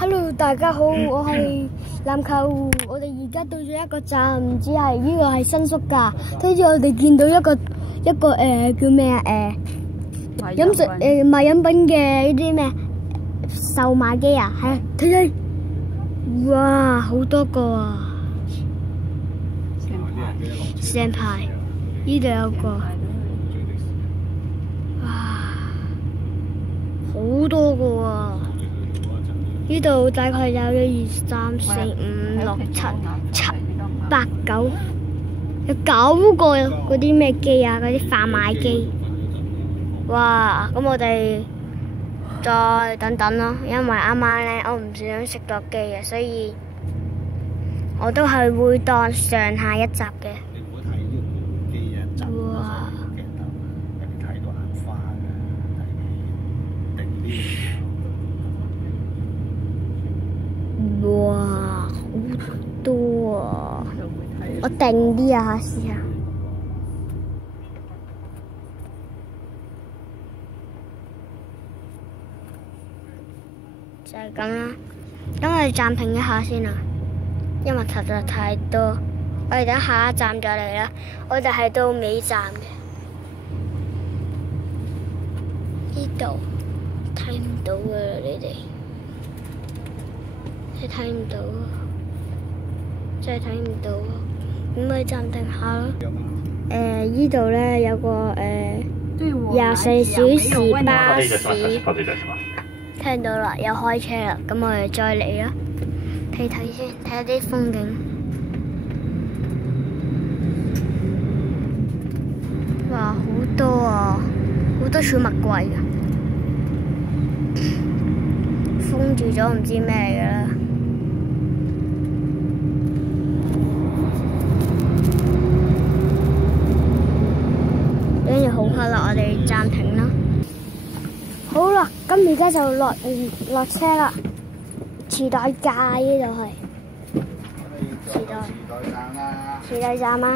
Hello， 大家好，我係籃球。我哋而家到咗一個站，唔知係呢個係新宿㗎。跟住我哋見到一個叫咩啊飲食賣飲品嘅呢啲咩售賣機啊，係睇睇，哇好多個啊！成排，呢度有個，哇好多個啊！呢度大概有1、2、3、4、5、6、7、8、9，有9個嗰啲咩機啊，嗰啲販賣機。哇！咁我哋再等等咯，因為啱啱咧我唔小心熄咗機嘅，所以我都係會當上下一集嘅。你唔好睇呢部機啊，集鏡頭，人哋睇到眼花㗎，定啲。哇，好多啊！我定啲啊，試下。就係咁啦，咁我哋暫停一下先啦，因為實在太多。我哋等下一站再嚟啦。我哋係到尾站嘅，呢度睇唔到㗎啦，你哋。真係睇唔到啊！真係睇唔到啊！咁咪暫停下咯。呢度咧有個24小時巴士，聽到啦，又開車啦。咁我哋再嚟啦，睇睇先，睇下啲風景。哇，好多啊！好多小物櫃啊！封住咗，唔知咩嚟㗎啦。跟住好黑啦，我哋暫停啦。好啦，咁而家就落車啦。池袋街呢度係池袋站啊！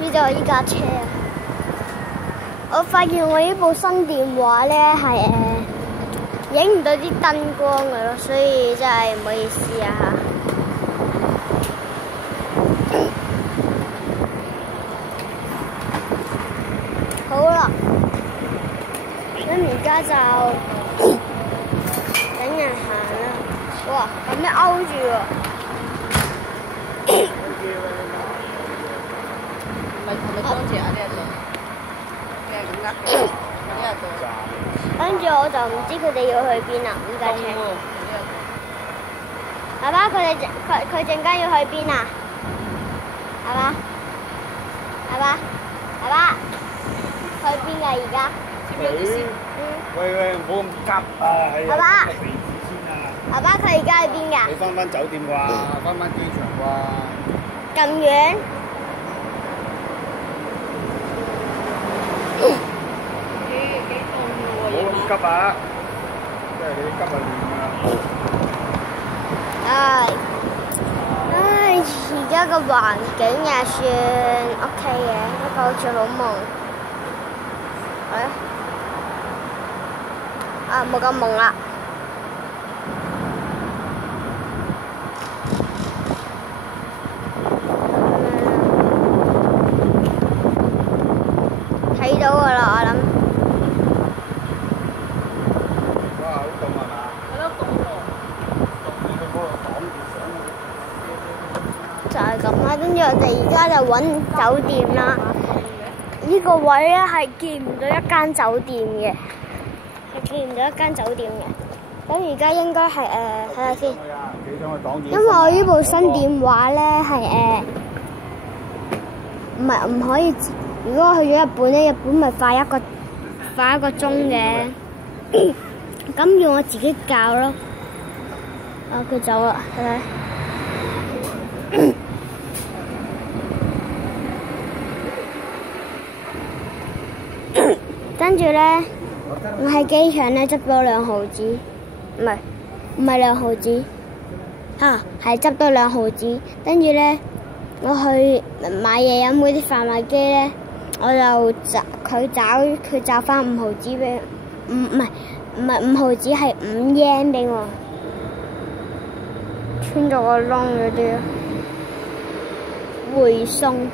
呢度依架車啊！我發現我呢部新電話咧係影唔到啲燈光嘅咯，所以真係唔好意思啊嚇。好啦，咁而家就等人行啦。哇，咁樣勾住喎！係咪當時啊？呢一度嘅咁呃，呢一度。跟住我就唔知佢哋要去邊啦，呢架車。爸爸，佢陣間要去邊啊？爸爸，爸爸，爸爸，去邊㗎而家？喂，唔好咁急啊！爸爸，地址先啊！爸爸，佢而家去邊㗎？你翻酒店啩？翻機場啩？咁遠？唔好咁急啊！即係你急啊亂啊！而家個環境也算 OK 嘅，不過好似好朦。冇咁朦啦。睇到㗎啦，我諗。哇，好凍啊嘛！係咯，凍喎。凍你個嗰個擋住上。就係咁啦，跟住我哋而家就揾酒店啦。呢個位咧係見唔到一間酒店嘅，係見唔到一間酒店嘅。咁而家應該係睇下先。因為我呢部新電話咧係唔可以。如果我去咗日本咧，日本咪快一個鐘嘅。咁要我自己教咯。佢走啦，睇睇。跟住咧，我喺機場咧執咗2毫子，唔係2毫子，係執多2毫子。跟住咧，我去買嘢飲嗰啲販賣機咧，我就佢找翻5毫紙俾唔係5毫紙係5 yen 俾我，穿咗個窿嗰啲回送。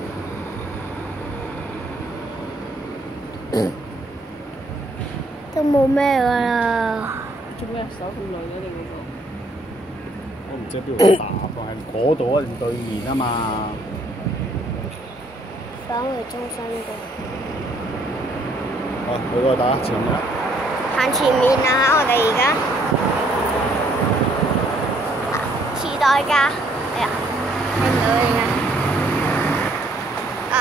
都冇咩㗎啦。做咩手咁耐嘅你嗰個？我唔知邊度打噃，係嗰度啊定對面啊嘛。返回中心嘅。好，去嗰度打前面啦。行前面啊！我哋而家時代㗎，哎呀，睇唔到點解？啊！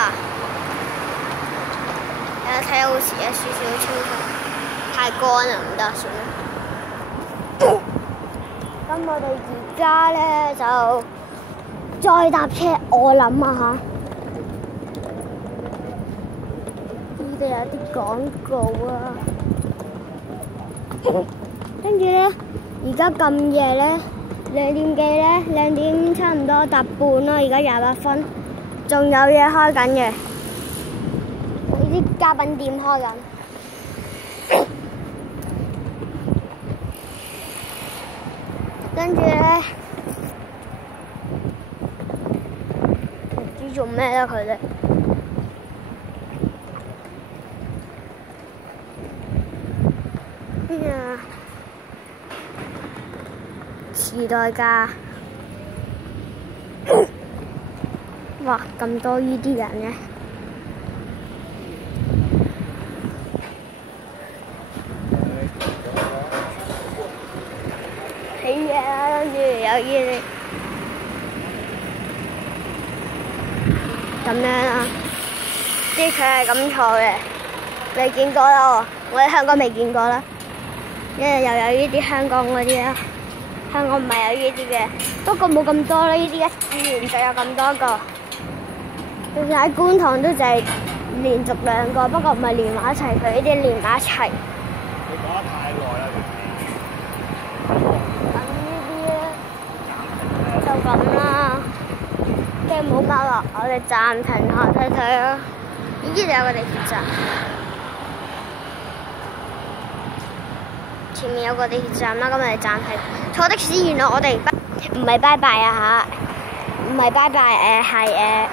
睇好似有少少清楚。太乾啦，唔得算啦。咁我哋而家咧就再搭車，我諗啊嚇，呢度有啲廣告啊。跟住咧，而家咁夜咧，2點幾咧，2點差唔多搭半啦，而家28分，仲有嘢開緊嘅，呢啲家品店開緊。跟住咧，唔知做咩啦佢哋。哎呀，時代㗎，哇咁多呢啲人嘅。起嘢啦，跟住有嘢咁樣啦，即係佢係咁坐嘅，未見過啦喎，我喺香港未見過啦，因為又有呢啲香港嗰啲啦，香港唔係有呢啲嘅，不過冇咁多啦，呢啲一次連續有咁多個，其實喺觀塘都就係連續2個，不過唔係連埋一齊，佢呢啲連埋一齊。你講得太耐啦！就咁啦，跟住冇交落，我哋暫停下睇睇啦。呢度有個地鐵站，前面有個地鐵站啦，咁我哋暫停坐的士。原來我哋唔係拜拜啊嚇，唔係拜拜係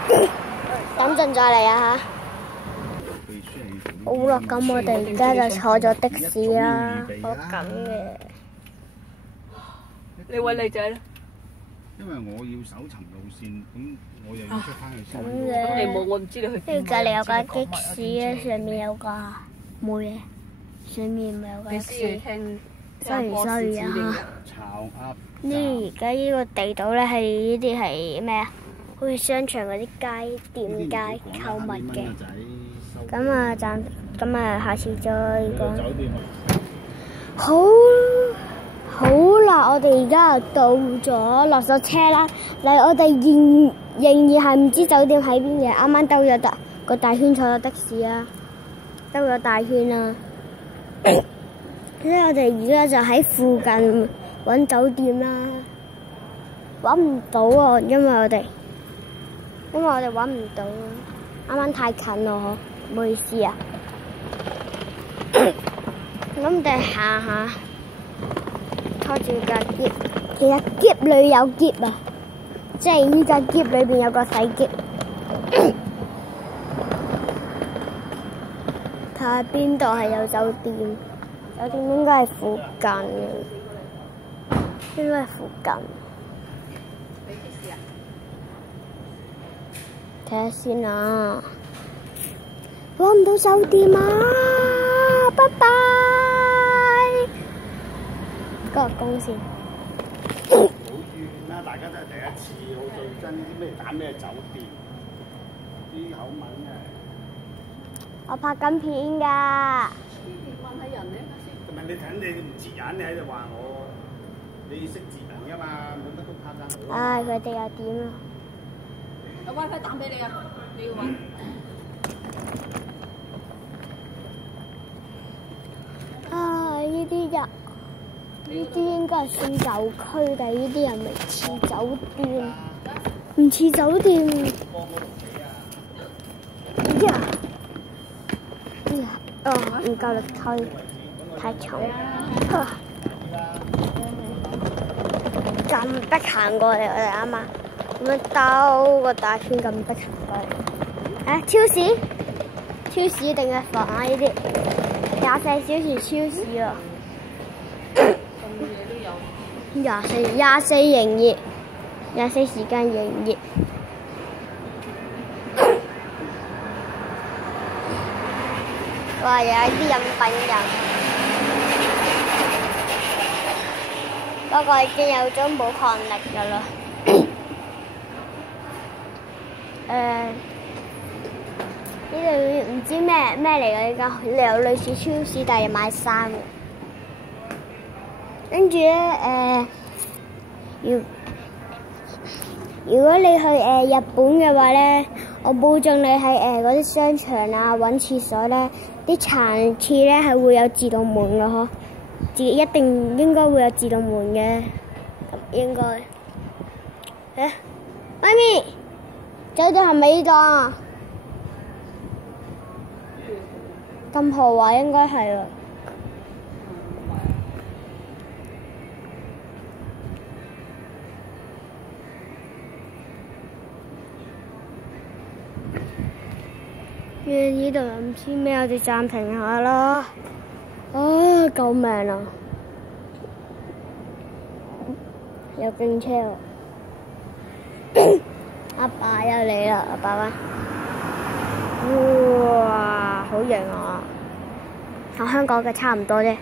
等陣再嚟啊嚇。好啦，咁我哋而家就坐咗的士啦，好緊嘅。你位女仔咧？因為我要搜尋路線，咁我又要出翻去先。咁你冇，我唔知你去邊。跟住隔離有架的士咧，上面有架冇嘢，上面唔係有架的士。sorry 啊炒鴨。呢而家呢個地道咧係呢啲係咩啊？好似商場嗰啲街店街購物嘅。咁啊，下次再講。好啦，我哋而家又到咗，落咗車啦。嚟，我哋仍然係唔知酒店喺邊嘅，啱啱兜咗個大圈坐咗的士啊，兜咗大圈啦。所以我哋而家就喺附近揾酒店啦，揾唔到啊，因為我哋揾唔到，啱啱太近咯，唔好意思啊。咁我哋行下。拖住架篋，其實篋裏有篋啊，即係呢架篋裏邊有個細篋。睇下邊度係有酒店，酒店應該係附近嘅，應該係附近。睇下先啊，揾唔到酒店啊！拜拜。嗰個公先。好遠啦，大家都係第一次，好對真呢啲咩揀咩酒店，啲口吻嘅。我拍緊片㗎。問下人咧先。同埋你睇你唔截人，你喺度話我，你識截人㗎嘛？冇乜都拍緊。唉，佢哋又點啊？有 WiFi 彈俾你啊！你要揾。呢啲人。呢啲應該係算舊區嘅，呢啲人未似酒店，唔似酒店。呀，哦，唔夠力推，太重。咁逼行過嚟，我哋啱啱咁樣兜個大圈咁逼行過嚟。啊，超市定係房啊？呢啲24小時超市啊！24營業，24時間營業。哇！有啲飲品飲，不過已經有咗冇抗力㗎啦。呢度唔知咩嚟㗎？呢家有類似超市，但係買衫嘅。跟住咧如果你去日本嘅話咧，我保證你喺嗰啲商場啊揾廁所咧，啲殘廁咧係會有自動門嘅嗬，一定應該會有自動門嘅，應該。媽咪，走到係咪呢度啊？咁豪華應該係啊。呢度又唔知咩，我哋暫停下啦。啊！救命啊！有警車喎！阿爸又嚟啦，阿爸爸。哇！好型啊！同香港嘅差唔多啫。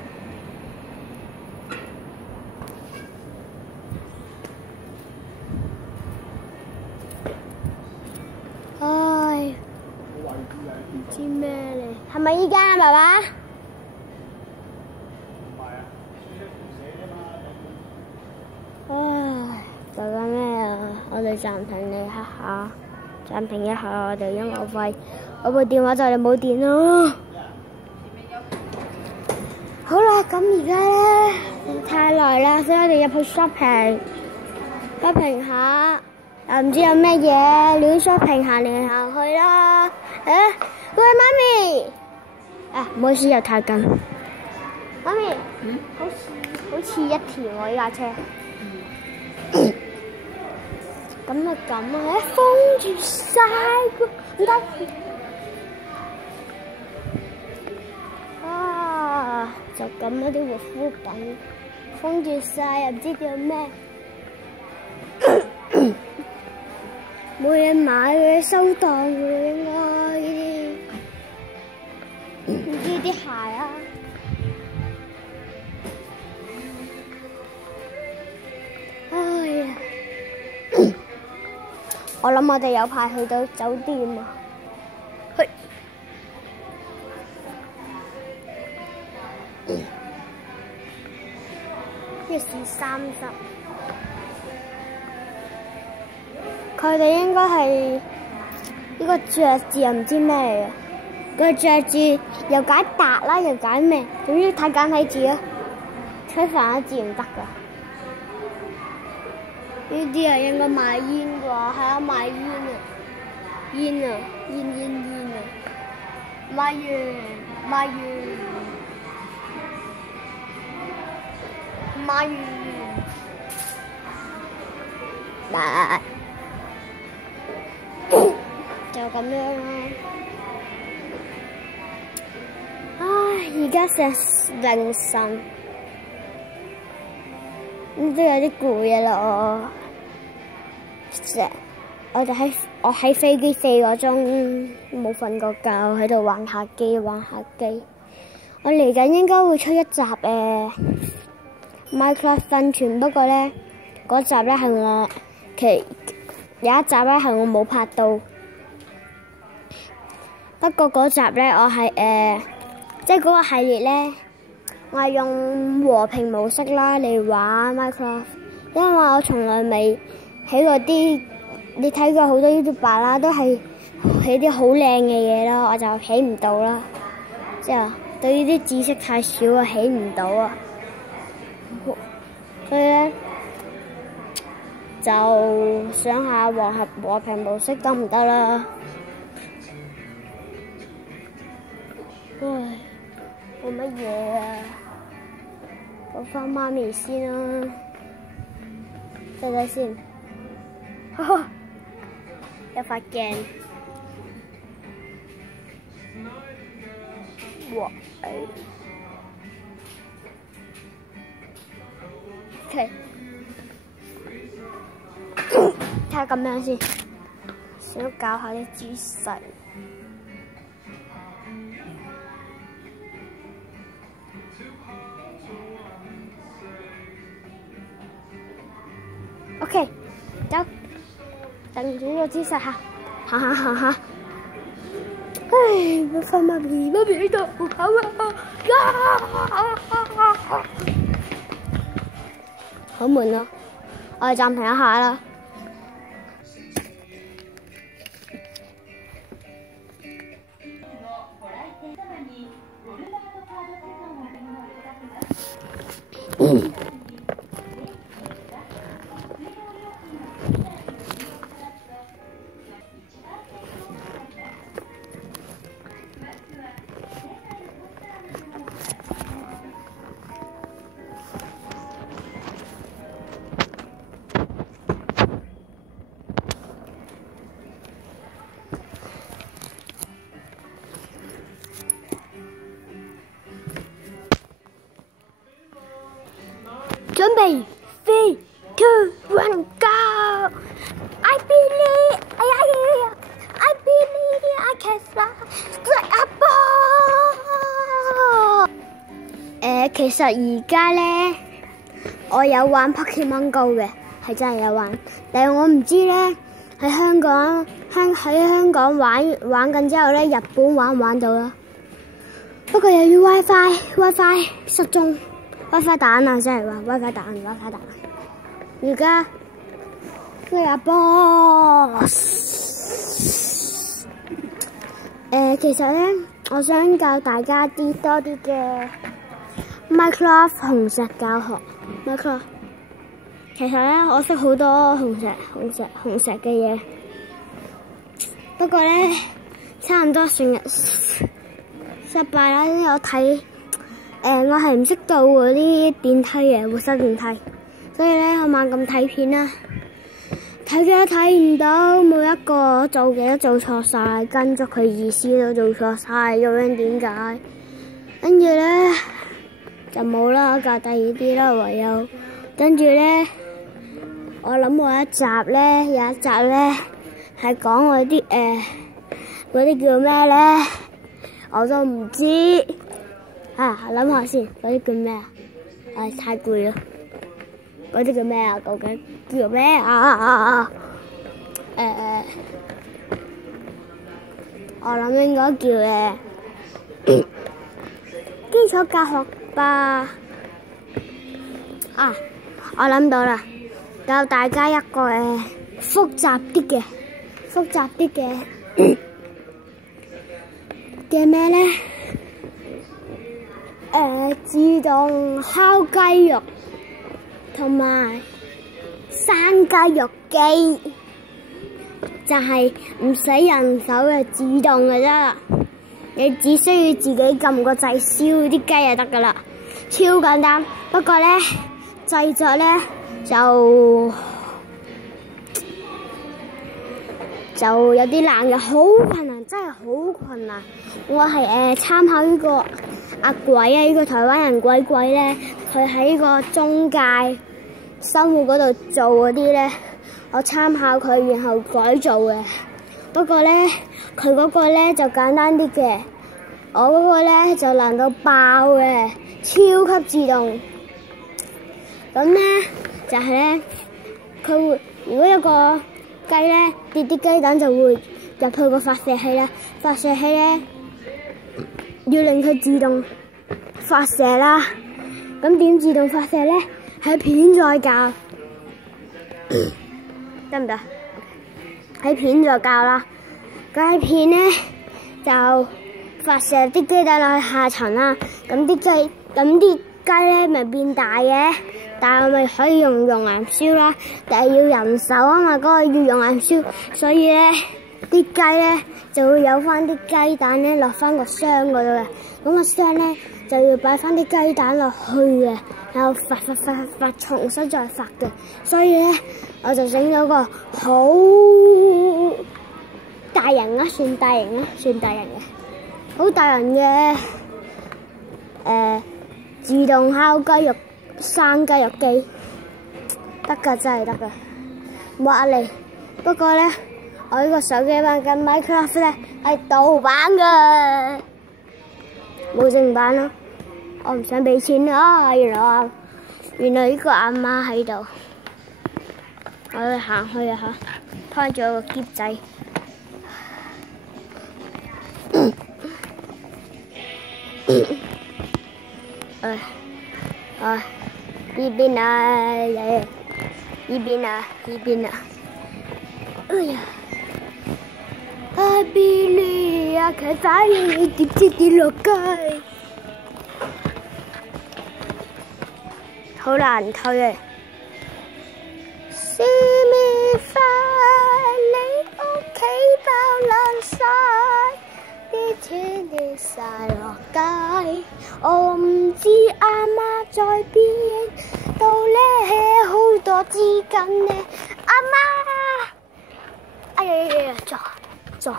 唉。唔知咩嚟？係咪依間啊，爸爸？唔係啊，唉，爸爸咩啊？我哋暫停你一下，暫停一下我哋音樂費。我部電話就嚟冇電啦。好啦，咁而家咧太耐啦，所以我哋入去 shopping 下。又唔知有咩嘢，亂 shopping 行嚟行去啦。喂，媽咪，唔好意思，又太近。媽咪，好似一條喎呢架車。咁啊咁啊，封住晒個，唔得。啊，就咁嗰啲護膚品，封住晒，又唔知叫咩。冇嘢買嘅，收檔嘅應該呢啲，唔知啲鞋啊。哎呀，我諗我哋有排去到酒店啊。去。1時30。佢哋應該係呢個爵字又唔知咩嚟嘅，個爵字又解達啦，又解咩？總之睇簡體字啊，睇繁體字唔得㗎。呢啲啊應該賣煙啩，係啊賣煙啊，煙啊，賣完。就咁樣啦。唉，而家成凌晨，都有啲攰嘅啦。我喺飛機4個鐘冇瞓過覺，喺度玩下機。我嚟緊應該會出一集Minecraft 生存，不過咧嗰集咧係有一集咧係我冇拍到。不過嗰集咧，我係即係嗰個系列咧，我係用和平模式啦嚟玩 Minecraft， 因為我從來未起過啲，你睇過好多 YouTuber 啦，都係起啲好靚嘅嘢啦，我就起唔到啦，即係對呢啲知識太少啊，起唔到啊，所以咧就想下和平模式得唔得啦？唉。冇乜嘢啊，講翻媽咪先啦，睇睇先，有塊鏡，哇，OK， 睇下咁樣先，想搞下啲姿勢。OK， 走，等住呢個姿勢下，行下。唉，我翻媽咪喺度跑啊！好悶啊！我哋暫停一下啦。準備 3, 2, 1, go! I believe I can fly like a ball。其實而家咧，我有玩 Pokemon Go 嘅，係真係有玩。但係我唔知咧，喺香港玩緊之後咧，日本玩唔玩到啦？不過又要 WiFi 失蹤。WiFi 蛋啊，真係話 WiFi 蛋。而家飛下波。其實咧，我想教大家多啲嘅 Minecraft 紅石教學。Minecraft 其實咧，我識好多紅石嘅嘢，不過咧，差唔多成日失敗啦。因為我睇。我係唔識到嗰啲電梯嘅活塞電梯，所以咧我猛咁睇片啦，睇嘅都睇唔到，每一個做嘅都做錯晒，跟足佢意思都做錯晒，究竟點解？跟住咧就冇啦，教第二啲啦，唯有跟住咧，我諗有一集咧係講我啲嗰啲叫咩咧，我都唔知。諗下先，嗰啲叫咩啊？太攰啦！嗰啲叫咩啊？究竟叫咩啊？我諗應該叫基礎教學吧。我諗到啦，教大家一個複雜啲嘅咩咧？自動烤雞肉同埋生雞肉機，就係唔使人手嘅，自動嘅啫。你只需要自己撳個掣燒啲雞就得噶啦，超簡單。不過咧製作咧就有啲難嘅，好困難，真係好困難。我係參考呢個阿鬼啊，呢個台灣人鬼咧，佢喺個中介生活嗰度做嗰啲咧，我參考佢然後改造嘅。不過咧，佢嗰個咧就簡單啲嘅，我嗰個咧就難到爆嘅，超級自動。咁咧就係咧，佢會如果有個雞咧跌啲雞蛋就會入去個發射器啦，發射器咧要令佢自動發射啦。咁點自動發射咧？喺片再教，得唔得？喺片再教啦。咁喺片咧就發射啲雞蛋落去下層啦。咁啲雞咧咪變大嘅，但係咪可以用熔岩燒啦？但係要人手啊嘛，嗰個要熔岩燒，所以咧啲雞咧就會有翻啲雞蛋咧落翻個箱嗰度嘅，咁個箱咧就要擺翻啲雞蛋落去嘅，然後發重新再發嘅，所以咧我就整咗個好大型啦，算大型啦，算大型嘅，好大型嘅自動烤雞肉生雞肉機，得㗎，真係得㗎，冇壓力。不過咧，我呢個手機版嘅 Minecraft 咧係盜版嘅，冇正版咯。我唔想俾錢啊！原來呢個阿媽喺度，我哋行去啊嚇，拖咗個篋仔。呢邊啊，呢邊啊，呢邊啊，哎呀！阿 Billy 啊，佢快啲跌落街，好難推嘅。是咪快？你屋企爆爛晒，啲錢跌晒落街。我唔知阿媽在邊度咧，好多資金咧，阿媽。哎呀！撞！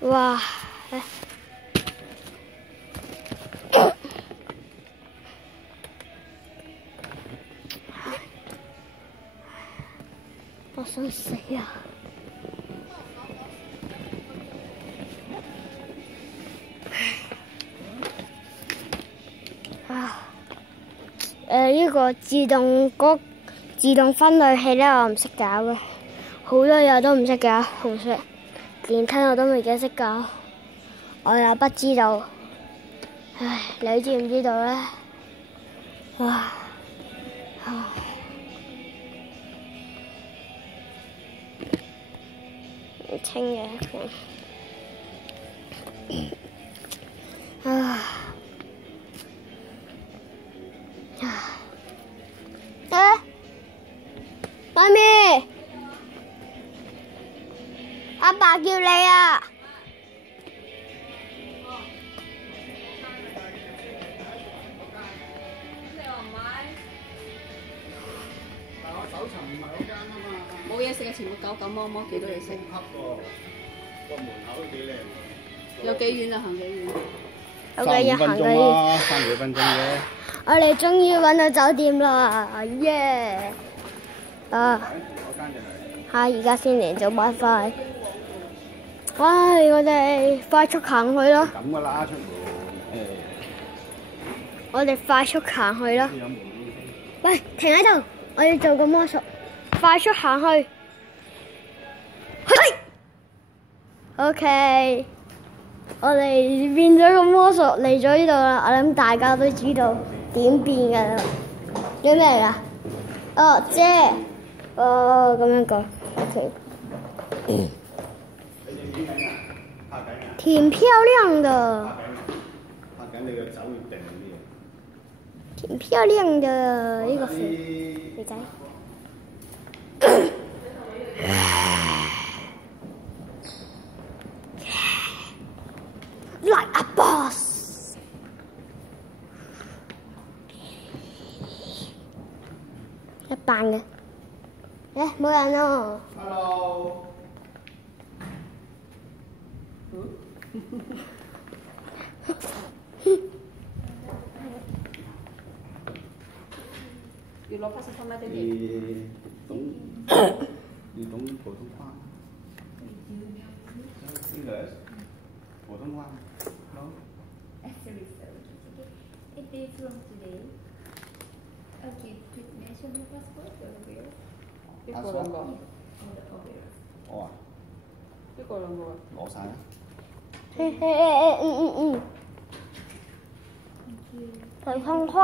哇！我想死啊！呢個自動分類器咧，我唔識搞嘅，好多嘢都唔識搞，紅色電梯我都未幾識搞，我又不知道。唉，你知唔知道咧？哇！清嘅媽咪，阿爸叫你啊！冇嘢食嘅，全部狗狗摸摸，幾多嘢食？個門口都幾靚。有幾遠啊？行幾遠？有幾遠行幾遠？3幾分鐘啫。我哋終於揾到酒店啦！耶！而家先嚟做 WiFi。唉，我哋快速行去咯。咁噶啦，出門。我哋快速行去咯。喂，停喺度，我要做個魔術，快速行去。OK， 我哋變咗個魔術嚟咗呢度啦。我諗大家都知道點變㗎啦。做咩嚟㗎？哦，遮。哦，咁樣講。OK。挺漂亮的。拍緊你個酒要定啲嘢。挺漂亮的呢個肥仔。Like a boss。一班嘅。冇人咯。Hello。要攞8十塊你懂普通話？English？普通話 ？No？ Actually, so it is from today. Okay, please mention your passport over 一個兩個。我啊？一個兩個。攞晒啦。普通話。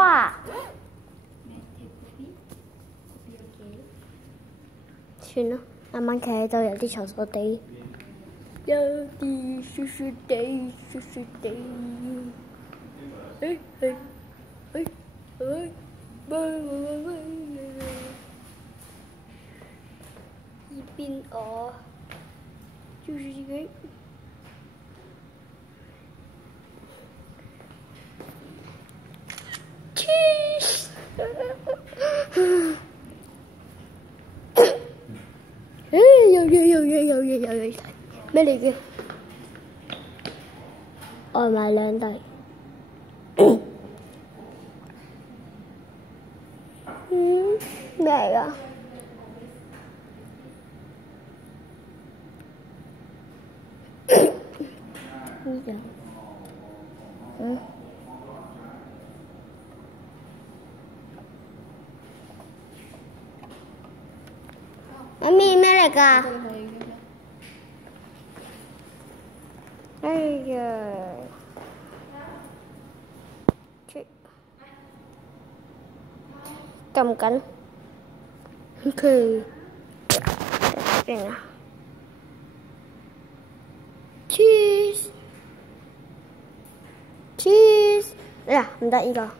算啦，啱啱企喺度有啲嘈嘈地，有啲雪雪地，雪雪地。邊我照住自己。有嘢，咩嚟嘅？外賣兩袋。咩嚟㗎？呢個。媽咪咩嚟㗎？哎呀！撳緊佢邊啊 ？Cheese， 哎呀，唔得呢個。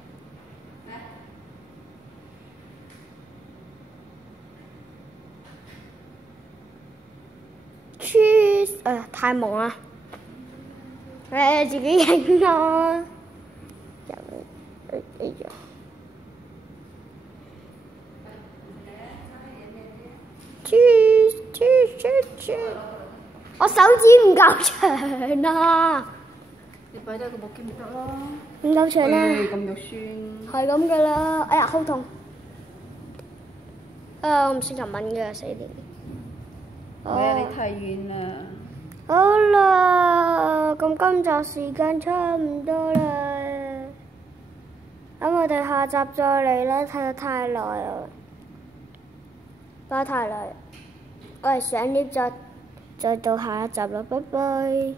Cheese， 哎呀，太忙啦！自己影咯。哎呀！我手指唔夠長啊！你擺低個木機咪得咯。唔夠長啊！咁肉酸。係咁噶啦！哎呀，好痛！我唔識日文嘅，死你！你太遠啦。好啦，咁今集時間差唔多啦，咁我哋下集再嚟啦，睇得太耐啦，太耐啦，我哋上 lift 再到下一集啦，拜拜。